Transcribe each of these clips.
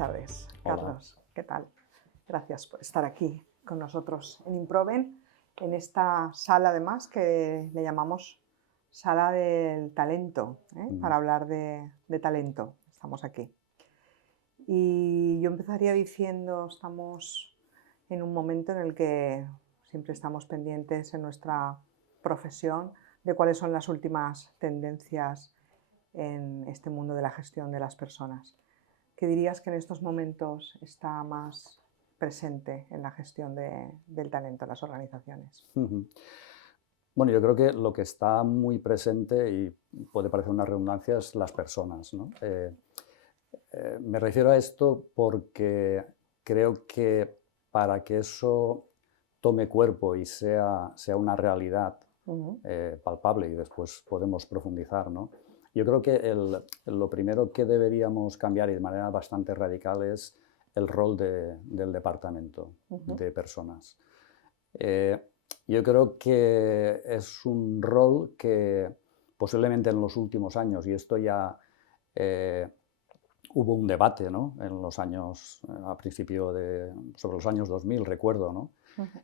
tardes, Hola. Carlos. ¿Qué tal? Gracias por estar aquí con nosotros en Improven, en esta sala además que le llamamos Sala del Talento, para hablar de talento. Estamos aquí. Y yo empezaría diciendo, estamos en un momento en el que siempre estamos pendientes en nuestra profesión de cuáles son las últimas tendencias en este mundo de la gestión de las personas. ¿Qué dirías que en estos momentos está más presente en la gestión del talento en las organizaciones? Bueno, yo creo que lo que está muy presente, y puede parecer una redundancia, es las personas, ¿no? Me refiero a esto porque creo que para que eso tome cuerpo y sea una realidad palpable, y después podemos profundizar, ¿no? Yo creo que lo primero que deberíamos cambiar, y de manera bastante radical, es el rol del departamento de personas. Yo creo que es un rol que posiblemente en los últimos años, y esto ya hubo un debate, ¿no?, en los años, sobre los años 2000, recuerdo, ¿no?,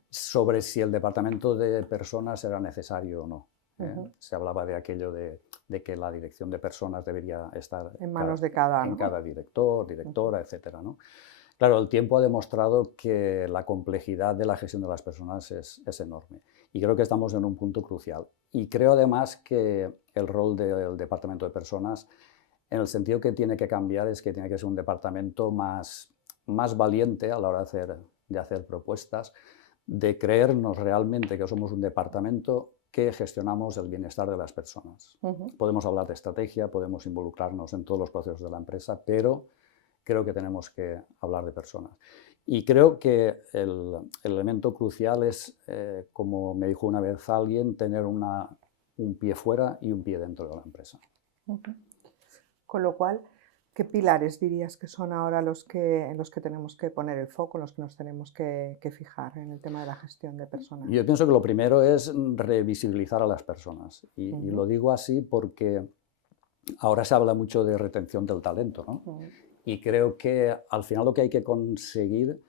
sobre si el departamento de personas era necesario o no. Se hablaba de aquello de que la dirección de personas debería estar En manos de cada, ¿no?, cada director, directora, etcétera, ¿no? Claro, el tiempo ha demostrado que la complejidad de la gestión de las personas es enorme, y creo que estamos en un punto crucial. Y creo además que el rol del departamento de personas, en el sentido que tiene que cambiar, es que tiene que ser un departamento más valiente a la hora de hacer propuestas, de creernos realmente que somos un departamento que gestionamos el bienestar de las personas. Podemos hablar de estrategia, podemos involucrarnos en todos los procesos de la empresa, pero creo que tenemos que hablar de personas. Y creo que el elemento crucial es, como me dijo una vez alguien, tener un pie fuera y un pie dentro de la empresa. Con lo cual, ¿qué pilares dirías que son ahora en los que tenemos que poner el foco, en los que nos tenemos que fijar en el tema de la gestión de personas? Yo pienso que lo primero es revisibilizar a las personas. Y lo digo así porque ahora se habla mucho de retención del talento, ¿no? Y creo que al final lo que hay que conseguir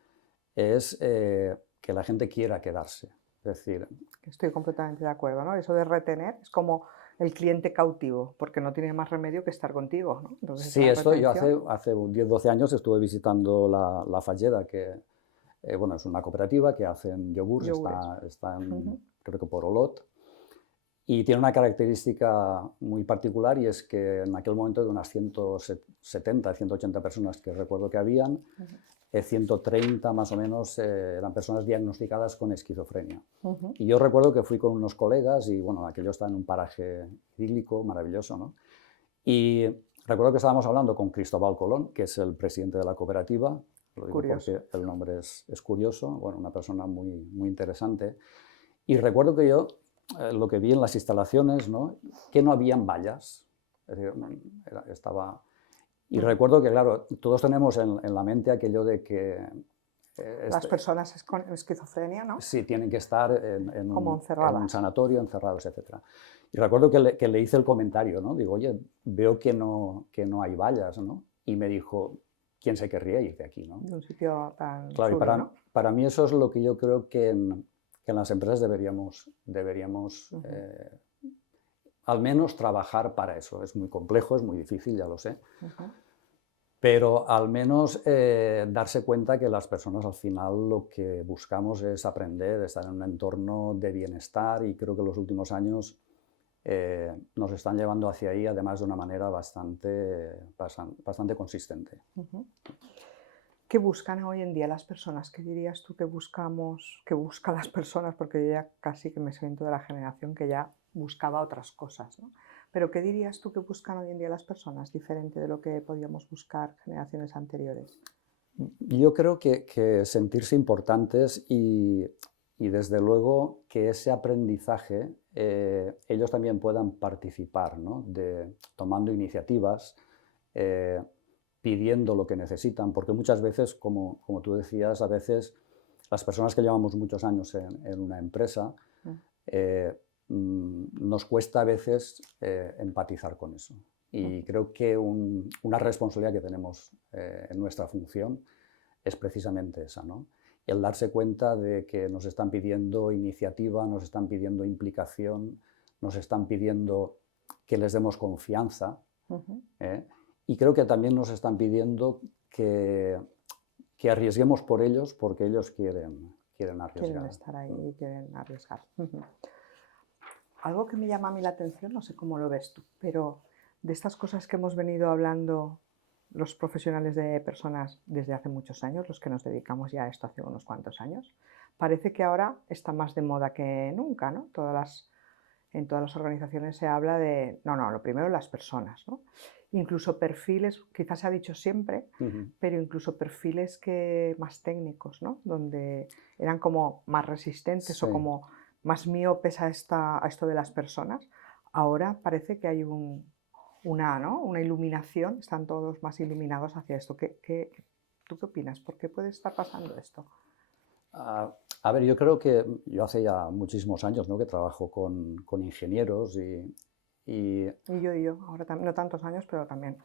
es que la gente quiera quedarse. Es decir, estoy completamente de acuerdo, ¿no? Eso de retener es como el cliente cautivo, porque no tiene más remedio que estar contigo, ¿no? Entonces, sí, esto yo hace 10, 12 años estuve visitando la Falleda, que bueno, es una cooperativa que hacen yogures, está creo que por Olot, y tiene una característica muy particular, y es que en aquel momento, de unas 170, 180 personas que recuerdo que habían, 130 más o menos eran personas diagnosticadas con esquizofrenia. Y yo recuerdo que fui con unos colegas, y bueno, aquello está en un paraje idílico, maravilloso, ¿no? Y recuerdo que estábamos hablando con Cristóbal Colón, que es el presidente de la cooperativa. Lo digo porque el nombre es curioso, bueno, una persona muy interesante. Y recuerdo que yo lo que vi en las instalaciones, ¿no?, que no habían vallas. Es decir, estaba... Y recuerdo que, claro, todos tenemos en la mente aquello de que... las personas con esquizofrenia, ¿no? Sí, tienen que estar en un sanatorio, encerrados, etc. Y recuerdo que le hice el comentario, ¿no? Digo, oye, veo que no hay vallas, ¿no? Y me dijo, ¿quién se querría ir de aquí, ¿no? De un sitio tan claro, chulo, y ¿no? Para mí eso es lo que yo creo que en las empresas deberíamos al menos trabajar para eso. Es muy complejo, es muy difícil, ya lo sé. Pero al menos darse cuenta que las personas al final lo que buscamos es aprender, estar en un entorno de bienestar, y creo que los últimos años nos están llevando hacia ahí, además de una manera bastante consistente. ¿Qué buscan hoy en día las personas? ¿Qué dirías tú que buscan las personas? Porque yo ya casi que me siento de la generación que ya buscaba otras cosas, ¿no? Pero ¿qué dirías tú que buscan hoy en día las personas, diferente de lo que podíamos buscar generaciones anteriores? Yo creo que sentirse importantes, y desde luego que ese aprendizaje ellos también puedan participar, ¿no?, tomando iniciativas, pidiendo lo que necesitan, porque muchas veces, como tú decías, a veces las personas que llevamos muchos años en una empresa, nos cuesta a veces empatizar con eso. Y creo que una responsabilidad que tenemos en nuestra función es precisamente esa, ¿no? El darse cuenta de que nos están pidiendo iniciativa, nos están pidiendo implicación, nos están pidiendo que les demos confianza, y creo que también nos están pidiendo que arriesguemos por ellos porque ellos quieren arriesgar. Quieren estar ahí y quieren arriesgar. Algo que me llama a mí la atención, no sé cómo lo ves tú, pero de estas cosas que hemos venido hablando los profesionales de personas desde hace muchos años, los que nos dedicamos ya a esto hace unos cuantos años, parece que ahora está más de moda que nunca, ¿no? En todas las organizaciones se habla de, no, lo primero las personas, ¿no? Incluso perfiles, quizás se ha dicho siempre, pero incluso perfiles más técnicos, ¿no? Donde eran como más resistentes o como más míopes a esto de las personas. Ahora parece que hay una iluminación, están todos más iluminados hacia esto. ¿Tú qué opinas? ¿Por qué puede estar pasando esto? A ver, yo creo que yo hace ya muchísimos años, ¿no?, que trabajo con ingenieros y yo, ahora también, no tantos años, pero también.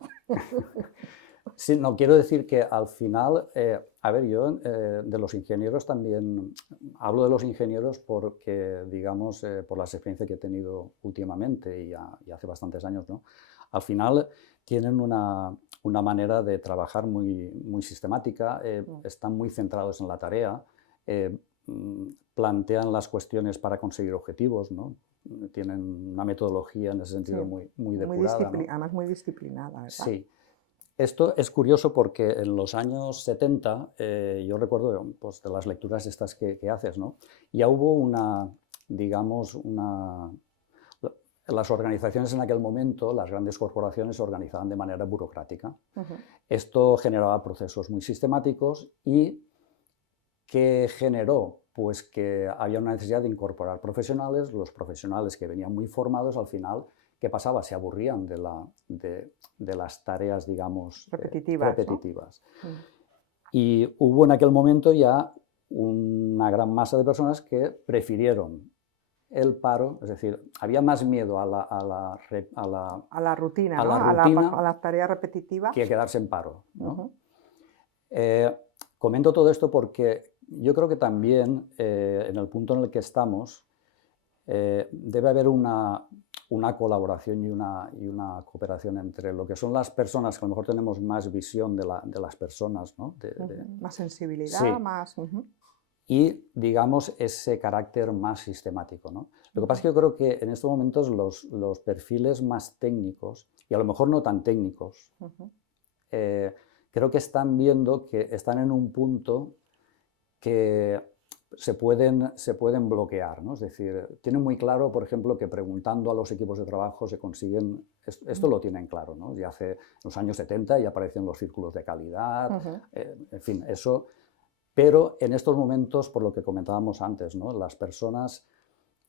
Sí, no, quiero decir que al final, a ver, yo de los ingenieros también, hablo de los ingenieros porque, digamos, por las experiencias que he tenido últimamente y hace bastantes años, ¿no? Al final tienen una manera de trabajar muy sistemática, están muy centrados en la tarea, plantean las cuestiones para conseguir objetivos, ¿no? Tienen una metodología en ese sentido muy depurada, ¿no? Además muy disciplinada, ¿verdad? Sí. Esto es curioso porque en los años 70, yo recuerdo pues, de las lecturas estas que haces, ¿no? Ya hubo las organizaciones en aquel momento, las grandes corporaciones se organizaban de manera burocrática. Esto generaba procesos muy sistemáticos y ¿qué generó? Pues que había una necesidad de incorporar profesionales, los profesionales que venían muy formados al final, ¿qué pasaba? Se aburrían de las tareas, digamos, repetitivas. ¿No? Y hubo en aquel momento ya una gran masa de personas que prefirieron el paro, es decir, había más miedo a la rutina, a ¿no? A la tarea repetitiva, que quedarse en paro, ¿no? Comento todo esto porque yo creo que también en el punto en el que estamos debe haber una colaboración y una cooperación entre lo que son las personas, que a lo mejor tenemos más visión de las personas, ¿no? Más sensibilidad, sí. más... Y, digamos, ese carácter más sistemático, ¿no? Lo que pasa es que yo creo que en estos momentos los perfiles más técnicos, y a lo mejor no tan técnicos, creo que están viendo que están en un punto que se pueden bloquear, ¿no? Es decir, tienen muy claro, por ejemplo, que preguntando a los equipos de trabajo se consiguen, esto lo tienen claro, ¿no? Ya hace los años 70 ya aparecen los círculos de calidad, en fin, eso, pero en estos momentos, por lo que comentábamos antes, ¿no? Las personas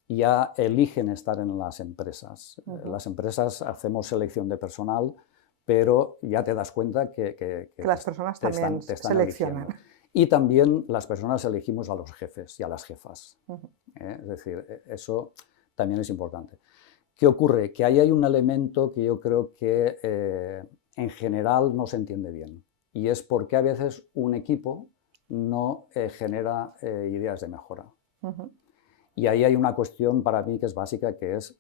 ya eligen estar en las empresas. Las empresas hacemos selección de personal, pero ya te das cuenta que las personas también te están seleccionan. eligiendo. Y también las personas elegimos a los jefes y a las jefas. Es decir, eso también es importante. ¿Qué ocurre? Que ahí hay un elemento que yo creo que en general no se entiende bien. Y es porque a veces un equipo no genera ideas de mejora. Y ahí hay una cuestión para mí que es básica, que es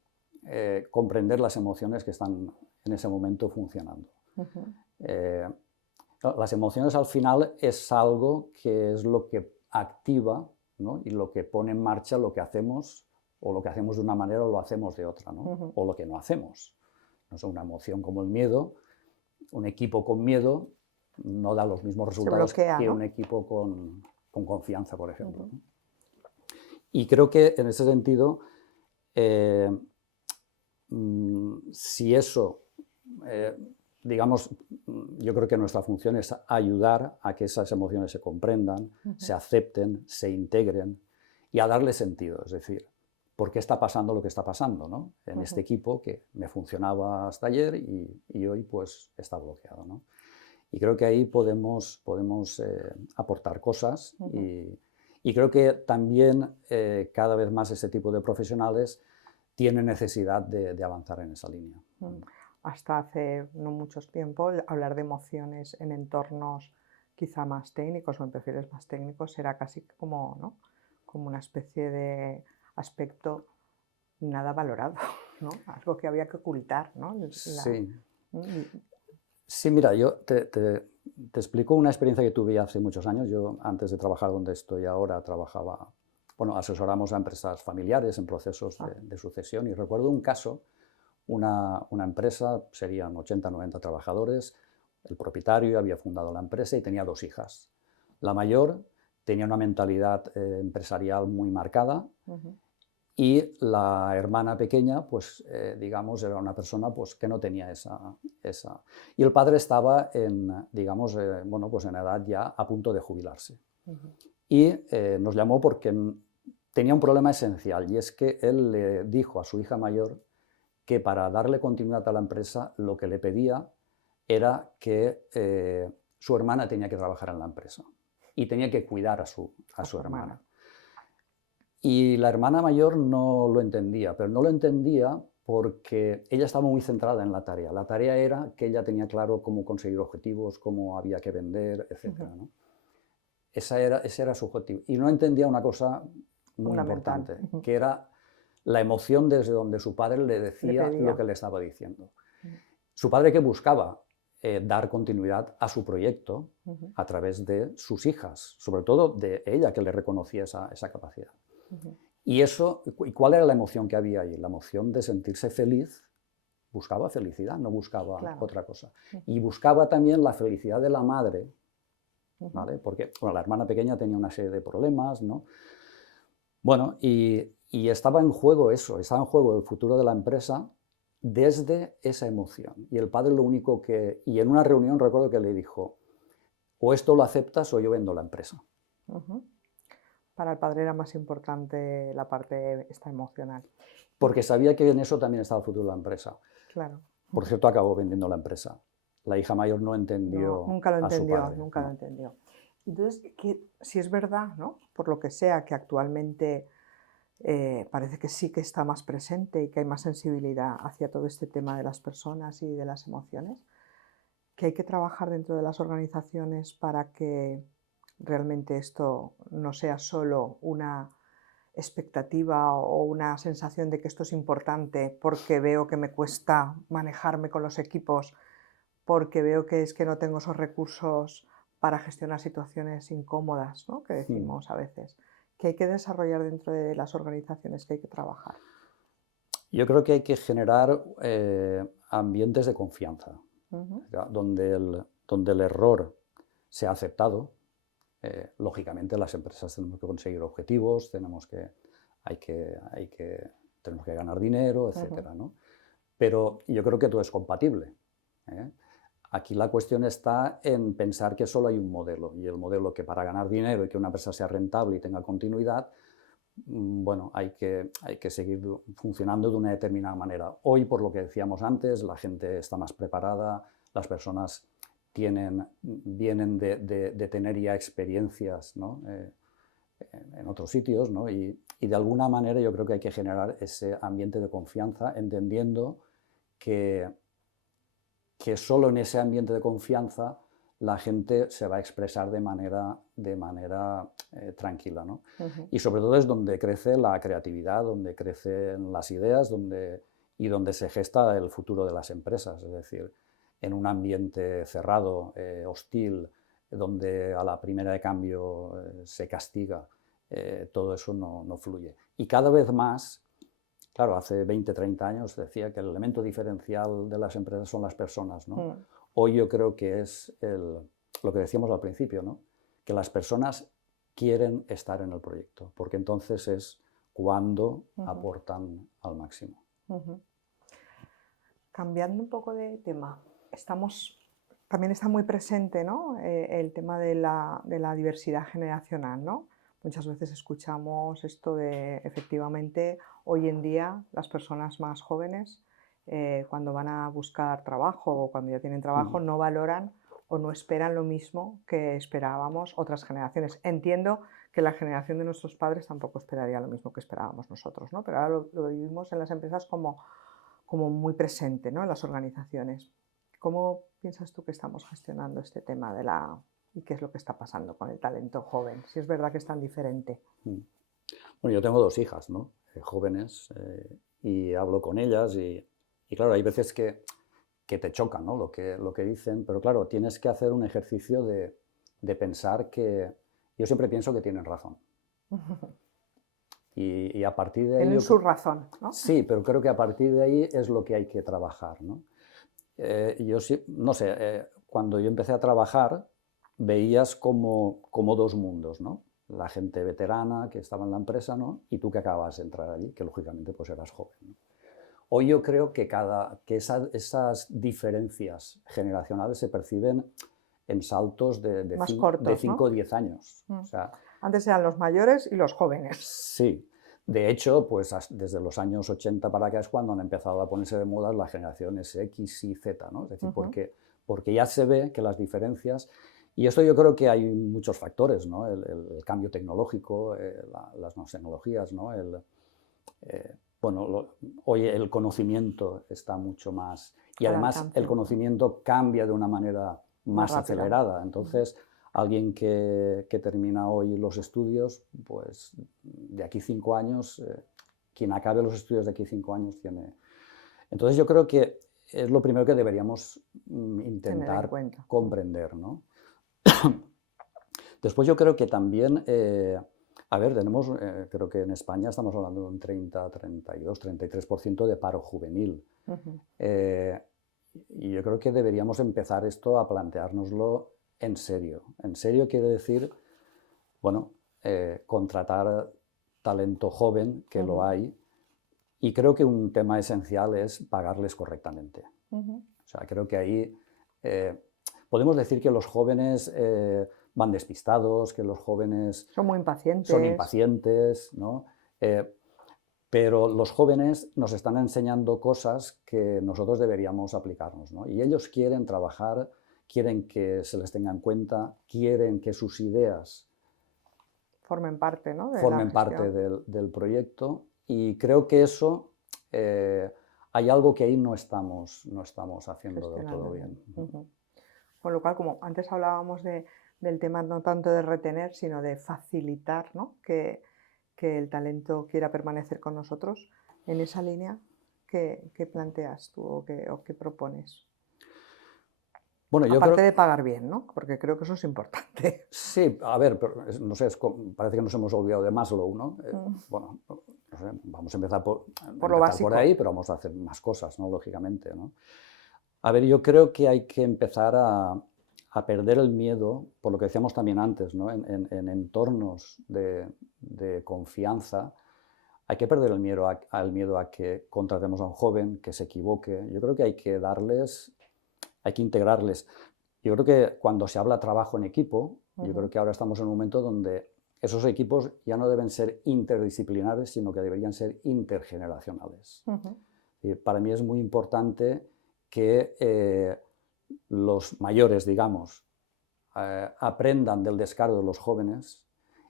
comprender las emociones que están en ese momento funcionando. Las emociones al final es algo que es lo que activa, ¿no? Y lo que pone en marcha lo que hacemos, o lo que hacemos de una manera o lo hacemos de otra, ¿no? O lo que no hacemos. No sé, una emoción como el miedo, un equipo con miedo no da los mismos resultados que ¿no? Un equipo con confianza, por ejemplo. ¿No? Y creo que en ese sentido, si eso... digamos, yo creo que nuestra función es ayudar a que esas emociones se comprendan, se acepten, se integren y a darle sentido. Es decir, ¿por qué está pasando lo que está pasando, ¿no? En este equipo que me funcionaba hasta ayer y hoy pues está bloqueado, ¿no? Y creo que ahí podemos aportar cosas y creo que también cada vez más ese tipo de profesionales tienen necesidad de avanzar en esa línea. hasta hace no mucho tiempo, hablar de emociones en entornos quizá más técnicos o en perfiles más técnicos era casi como, ¿no? Como una especie de aspecto nada valorado, ¿no? Algo que había que ocultar, ¿no? Sí. Sí, mira, yo te explico una experiencia que tuve hace muchos años. Yo, antes de trabajar donde estoy ahora, trabajaba, bueno, asesoramos a empresas familiares en procesos de sucesión, y recuerdo un caso, una empresa, serían 80, 90 trabajadores, el propietario había fundado la empresa y tenía 2 hijas. La mayor tenía una mentalidad empresarial muy marcada, y la hermana pequeña, pues digamos, era una persona pues, que no tenía esa... Y el padre estaba en, digamos, bueno, pues en edad ya a punto de jubilarse. Y nos llamó porque tenía un problema esencial, y es que él le dijo a su hija mayor que para darle continuidad a la empresa lo que le pedía era que su hermana tenía que trabajar en la empresa y tenía que cuidar a su hermana. Y la hermana mayor no lo entendía, pero no lo entendía porque ella estaba muy centrada en la tarea. La tarea era que ella tenía claro cómo conseguir objetivos, cómo había que vender, etc. ¿no? Ese era su objetivo. Y no entendía una cosa muy importante, que era la emoción desde donde su padre le decía lo que le estaba diciendo. Su padre, que buscaba dar continuidad a su proyecto a través de sus hijas, sobre todo de ella, que le reconocía esa capacidad. Y ¿cuál era la emoción que había ahí? La emoción de sentirse feliz. Buscaba felicidad, no buscaba otra cosa. Y buscaba también la felicidad de la madre, ¿vale? Porque bueno, la hermana pequeña tenía una serie de problemas, ¿no? Bueno, y estaba en juego eso, estaba en juego el futuro de la empresa desde esa emoción. Y el padre lo único que... Y en una reunión recuerdo que le dijo, o esto lo aceptas o yo vendo la empresa. Para el padre era más importante la parte esta emocional. Porque sabía que en eso también estaba el futuro de la empresa. Claro. Por cierto, acabó vendiendo la empresa. La hija mayor no entendió nunca lo entendió, a su padre. Nunca lo entendió. Entonces, si es verdad, ¿no? Por lo que sea, que actualmente parece que sí que está más presente y que hay más sensibilidad hacia todo este tema de las personas y de las emociones, que hay que trabajar dentro de las organizaciones para que realmente esto no sea solo una expectativa o una sensación de que esto es importante porque veo que me cuesta manejarme con los equipos, porque veo que es que no tengo esos recursos para gestionar situaciones incómodas, ¿no? Que decimos a veces, que hay que desarrollar dentro de las organizaciones, que hay que trabajar. Yo creo que hay que generar ambientes de confianza, donde el error sea aceptado. Lógicamente las empresas tenemos que conseguir objetivos, tenemos que ganar dinero, etc. ¿no? Pero yo creo que todo es compatible. Aquí la cuestión está en pensar que solo hay un modelo, y el modelo que para ganar dinero y que una empresa sea rentable y tenga continuidad, bueno, hay que seguir funcionando de una determinada manera. Hoy, por lo que decíamos antes, la gente está más preparada, las personas vienen de tener ya experiencias, ¿no? En otros sitios, ¿no? Y de alguna manera yo creo que hay que generar ese ambiente de confianza, entendiendo que solo en ese ambiente de confianza la gente se va a expresar de manera tranquila, ¿no? Y sobre todo es donde crece la creatividad, donde crecen las ideas, y donde se gesta el futuro de las empresas. Es decir, en un ambiente cerrado, hostil, donde a la primera de cambio se castiga, todo eso no fluye. Y cada vez más, claro, hace 20, 30 años decía que el elemento diferencial de las empresas son las personas, ¿no? Hoy yo creo que es lo que decíamos al principio, ¿no? Que las personas quieren estar en el proyecto, porque entonces es cuando aportan al máximo. Cambiando un poco de tema, también está muy presente, ¿no? El tema de la diversidad generacional, ¿no? Muchas veces escuchamos esto de, efectivamente, hoy en día las personas más jóvenes, cuando van a buscar trabajo o cuando ya tienen trabajo, no valoran o no esperan lo mismo que esperábamos otras generaciones. Entiendo que la generación de nuestros padres tampoco esperaría lo mismo que esperábamos nosotros, ¿no? Pero ahora lo vivimos en las empresas como como muy presente, ¿no?, en las organizaciones. ¿Cómo piensas tú que estamos gestionando este tema y qué es lo que está pasando con el talento joven? Si es verdad que es tan diferente. Bueno, yo tengo 2 hijas, ¿no?, jóvenes, y hablo con ellas y claro, hay veces que te chocan, ¿no?, lo que dicen, pero claro, tienes que hacer un ejercicio de pensar que yo siempre pienso que tienen razón. Y a partir de ahí... Tienen su razón, ¿no? Sí, pero creo que a partir de ahí es lo que hay que trabajar, ¿no? Yo sí, no sé, cuando yo empecé a trabajar veías como 2 mundos, ¿no? La gente veterana que estaba en la empresa, ¿no?, y tú que acabas de entrar allí, que lógicamente pues eras joven, ¿no? Hoy yo creo que esas diferencias generacionales se perciben en saltos de Más cortos, 5 ¿no? o 10 años. O sea, Antes eran los mayores y los jóvenes. sí. De hecho, pues desde los años 80 para acá es cuando han empezado a ponerse de moda las generaciones X y Z, ¿no? Es decir, porque ya se ve que las diferencias... Y esto yo creo que hay muchos factores, ¿no? El cambio tecnológico, las nuevas tecnologías, ¿no? Bueno, hoy el conocimiento está mucho más... Y además el conocimiento cambia de una manera más acelerada. Entonces, alguien que termina hoy los estudios, pues de aquí 5 años, quien acabe los estudios de aquí 5 años tiene... Entonces yo creo que es lo primero que deberíamos intentar comprender, ¿no? Después yo creo que también... a ver, tenemos, creo que en España estamos hablando de un 30, 32, 33% de paro juvenil. Y yo creo que deberíamos empezar esto a planteárnoslo en serio. En serio quiere decir, bueno, contratar talento joven, que lo hay, y creo que un tema esencial es pagarles correctamente. O sea, creo que ahí podemos decir que los jóvenes... van despistados, que los jóvenes son muy impacientes, ¿no? Pero los jóvenes nos están enseñando cosas que nosotros deberíamos aplicarnos, ¿no? Y ellos quieren trabajar, quieren que se les tenga en cuenta, quieren que sus ideas formen parte, ¿no?, formen parte del proyecto, y creo que eso, hay algo que ahí no estamos haciendo del todo bien. Con lo cual, como antes hablábamos del tema no tanto de retener, sino de facilitar, ¿no?, que el talento quiera permanecer con nosotros, en esa línea, ¿qué planteas tú o qué propones? Bueno, yo aparte de pagar bien, ¿no?, porque creo que eso es importante. Sí, a ver, pero no sé, parece que nos hemos olvidado de Maslow, ¿no? Bueno, no sé, vamos a empezar por lo básico. por ahí, pero vamos a hacer más cosas, ¿no?, lógicamente, ¿no? A ver, yo creo que hay que empezar a perder el miedo, por lo que decíamos también antes, ¿no?, en entornos de confianza. Hay que perder el miedo a que contratemos a un joven, que se equivoque. Yo creo que hay que integrarles. Yo creo que cuando se habla trabajo en equipo, yo creo que ahora estamos en un momento donde esos equipos ya no deben ser interdisciplinares, sino que deberían ser intergeneracionales. Y para mí es muy importante que los mayores, digamos, aprendan del descaro de los jóvenes,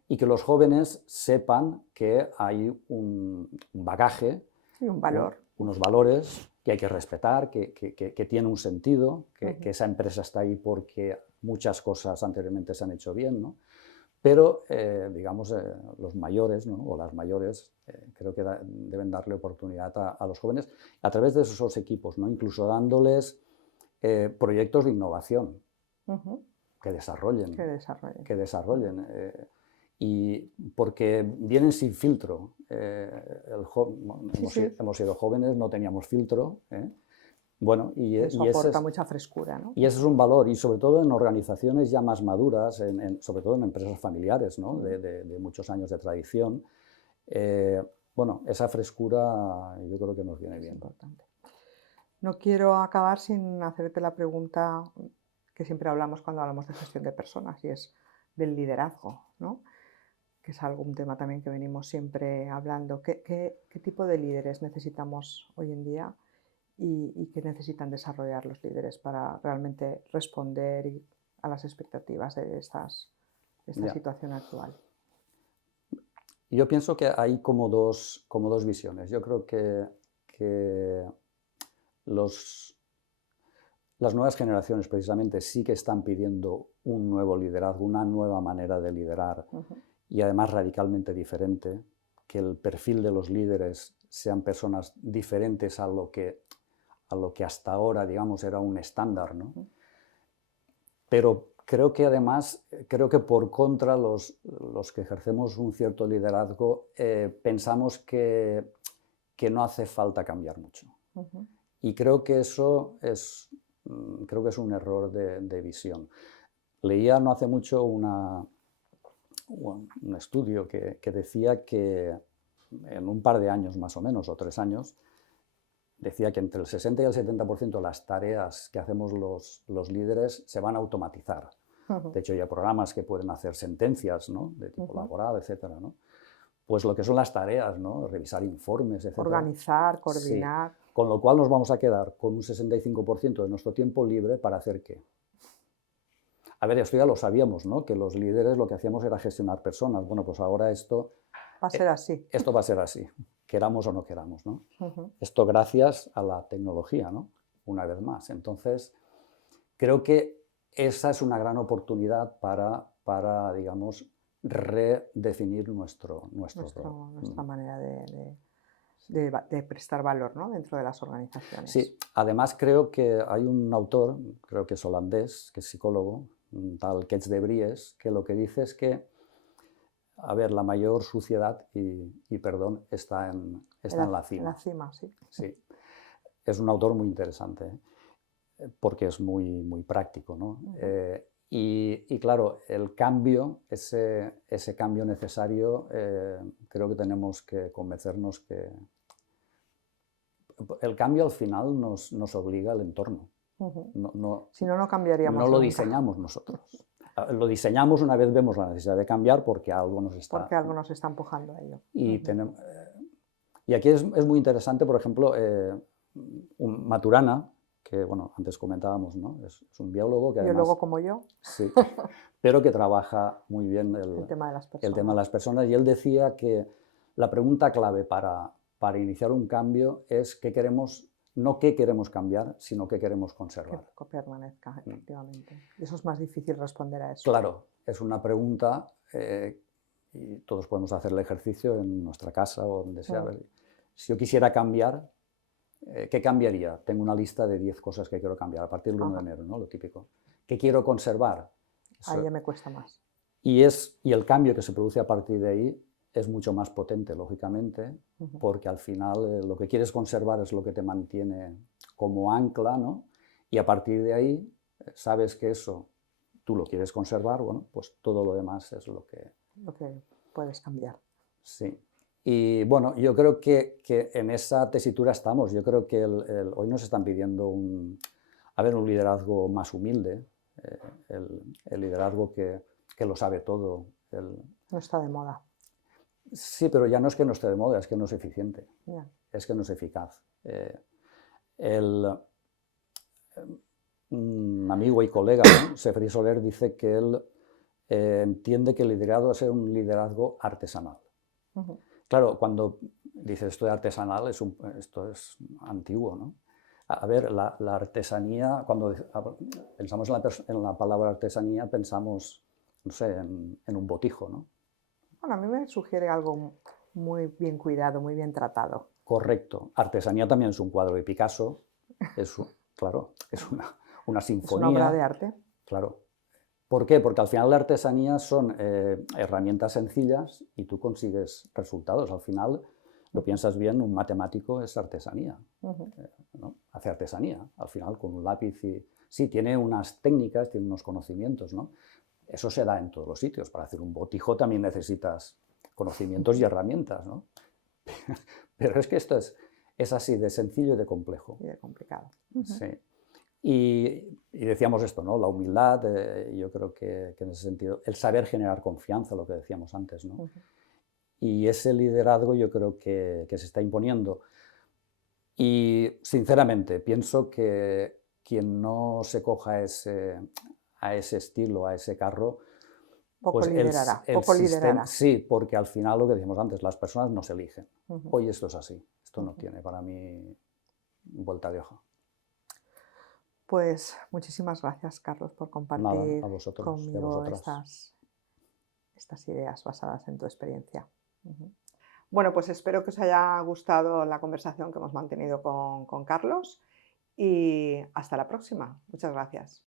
y que los jóvenes sepan que hay un bagaje y un valor, unos valores que hay que respetar, que tiene un sentido, que esa empresa está ahí porque muchas cosas anteriormente se han hecho bien, ¿no? Pero, digamos, los mayores, ¿no?, o las mayores, creo que deben darle oportunidad a los jóvenes a través de esos equipos, ¿no?, incluso dándoles proyectos de innovación que desarrollen. Y porque vienen sin filtro. Hemos sido jóvenes, no teníamos filtro. Bueno, eso aporta mucha frescura, ¿no? Y ese es un valor, y sobre todo en organizaciones ya más maduras, sobre todo en empresas familiares, ¿no?, de muchos años de tradición. Bueno, esa frescura yo creo que nos viene bien. Importante. No quiero acabar sin hacerte la pregunta que siempre hablamos cuando hablamos de gestión de personas, y es del liderazgo, ¿no?, que es algún tema también que venimos siempre hablando. ¿Qué tipo de líderes necesitamos hoy en día y qué necesitan desarrollar los líderes para realmente responder a las expectativas de esta situación actual? Yo pienso que hay como dos visiones. Yo creo que las nuevas generaciones precisamente sí que están pidiendo un nuevo liderazgo, una nueva manera de liderar y además radicalmente diferente, que el perfil de los líderes sean personas diferentes a lo que hasta ahora, digamos, era un estándar, ¿no? Pero creo que además, por contra, los que ejercemos un cierto liderazgo, pensamos que no hace falta cambiar mucho. Y creo que eso es un error de visión. Leía no hace mucho un estudio que decía que en un par de años más o menos, o 3 años, decía que entre el 60 y el 70% de las tareas que hacemos los líderes se van a automatizar. De hecho, hay programas que pueden hacer sentencias, ¿no?, de tipo laboral, etcétera, ¿no? Pues lo que son las tareas, ¿no?, revisar informes, etcétera. Organizar, coordinar. Sí. Con lo cual nos vamos a quedar con un 65% de nuestro tiempo libre para hacer ¿qué? A ver, esto ya lo sabíamos, ¿no?, que los líderes lo que hacíamos era gestionar personas. Bueno, pues ahora esto va a ser así. Esto va a ser así, queramos o no queramos, ¿no? Esto gracias a la tecnología, ¿no?, una vez más. Entonces, creo que esa es una gran oportunidad para digamos, redefinir nuestra manera de prestar valor, ¿no?, dentro de las organizaciones. Sí, además creo que hay un autor, creo que es holandés, que es psicólogo, un tal Kees de Vries, que lo que dice es que, a ver, la mayor suciedad, y perdón, está en la cima. En la cima, sí. Sí. Es un autor muy interesante, porque es muy práctico, ¿no? Y claro, el cambio, ese cambio necesario, creo que tenemos que convencernos que el cambio al final nos obliga al entorno. Si no, no cambiaríamos No lo diseñamos nosotros. Lo diseñamos una vez vemos la necesidad de cambiar porque algo nos está empujando a ello. Y aquí es muy interesante, por ejemplo, Maturana, que bueno, antes comentábamos, ¿no?, es un biólogo que además, biólogo como yo. Sí, pero que trabaja muy bien el tema de las personas. Y él decía que la pregunta clave para iniciar un cambio es no qué queremos cambiar, sino qué queremos conservar. Que permanezca, efectivamente. Y eso es más difícil responder a eso. Claro, es una pregunta y todos podemos hacer el ejercicio en nuestra casa o donde sea. Si yo quisiera cambiar, ¿qué cambiaría? Tengo una lista de 10 cosas que quiero cambiar a partir del 1 de enero, ¿no?, lo típico. ¿Qué quiero conservar? Ahí ya me cuesta más. Y el cambio que se produce a partir de ahí es mucho más potente, lógicamente, porque al final lo que quieres conservar es lo que te mantiene como ancla, ¿no? Y a partir de ahí sabes que eso tú lo quieres conservar, bueno, pues todo lo demás es lo que puedes cambiar. Sí. Y bueno, yo creo que en esa tesitura estamos. Yo creo que hoy nos están pidiendo un liderazgo más humilde, el liderazgo que lo sabe todo. No está de moda. Sí, pero ya no es que no esté de moda, es que no es eficiente, Yeah. es que no es eficaz. Un amigo y colega, ¿no?, Sefri Soler, dice que él entiende que el liderazgo es un liderazgo artesanal. Claro, cuando dices esto de artesanal, esto es antiguo, ¿no? A ver, la artesanía, cuando pensamos en la palabra artesanía, pensamos, no sé, en un botijo, ¿no? Bueno, a mí me sugiere algo muy bien cuidado, muy bien tratado. Correcto. Artesanía también es un cuadro de Picasso, claro, es una sinfonía. Es una obra de arte. Claro. ¿Por qué? Porque al final la artesanía son herramientas sencillas y tú consigues resultados. Al final, lo piensas bien, un matemático es artesanía, ¿no? Hace artesanía, al final, con un lápiz. Sí, tiene unas técnicas, tiene unos conocimientos, ¿no? Eso se da en todos los sitios. Para hacer un botijo también necesitas conocimientos y herramientas, ¿no? Pero es que esto es así, de sencillo y de complejo. Y de complicado. Sí. Y decíamos esto, ¿no? La humildad, yo creo que en ese sentido, el saber generar confianza, lo que decíamos antes, ¿no? Y ese liderazgo yo creo que se está imponiendo. Y sinceramente pienso que quien no se coja a ese estilo, a ese carro, poco pues liderará. Sí, porque al final lo que decíamos antes, las personas no se eligen. Hoy esto es así, esto no tiene para mí vuelta de hoja. Pues muchísimas gracias, Carlos, por Nada, compartir a vosotros y a conmigo vosotras. estas ideas basadas en tu experiencia. Ujú. Bueno, pues espero que os haya gustado la conversación que hemos mantenido con Carlos y hasta la próxima. Muchas gracias.